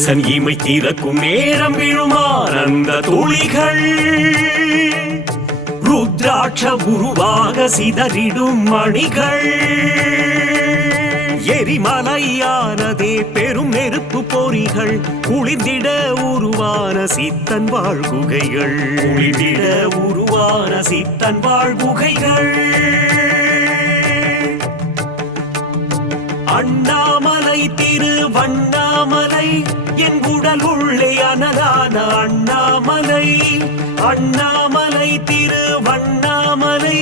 ஈசன் இமை திறக்கும் நேரம் விழும் ஆனந்த துளிகள் ருத்ராட்ச உருவாக சிதறிடும் மணிகள் எரிமலையானதே பெரும் நெருப்பு பொறிகள் குளிர்ந்திட உருவான சித்தன் வாழ்குகைகள் குளிர்ந்திட உருவான சித்தன் வாழ்குகைகள் அண்ணாமலை திருவண்ணாமலை என் உடல் உள்ளே அனலான அண்ணாமலை அண்ணாமலை திருவண்ணாமலை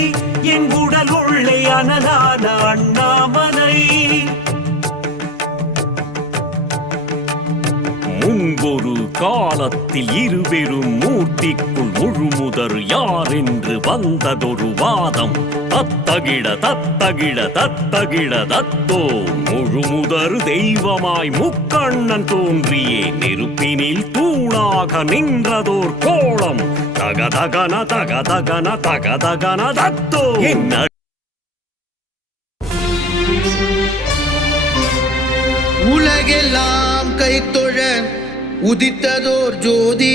என் உடல் உள்ளே அனலான அண்ணாமலை முன்பொரு காலத்தில் இருவெரும் மூர்த்திக்குள் முழுமுதர் யார் என்று வந்ததொரு வாதம் தத்தகிட தத்தகிட தத்தகிட தத்தோ முழுமுதர் தெய்வமாய் முக்கண்ணன் தோன்றியே நெருப்பினில் தூணாக நின்றதோர் கோலம் தகதகன தகதகன தகதகன தத்தோ என்ன உலகெல்லாம் கைத்தொழ உதித்ததோர் ஜோதி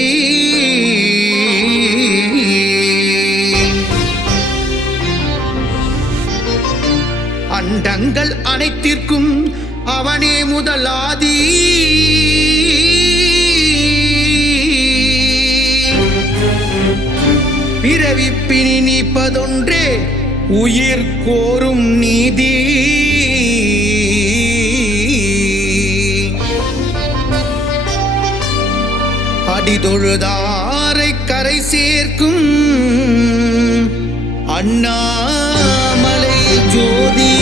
அண்டங்கள் அனைத்திற்கும் அவனே முதலாதி பிறவிப்பினி நீப்பதொன்றே உயிர் கோரும் நீதி அடிதொழுதாரை கரை சேர்க்கும் அண்ணாமலை ஜோதி.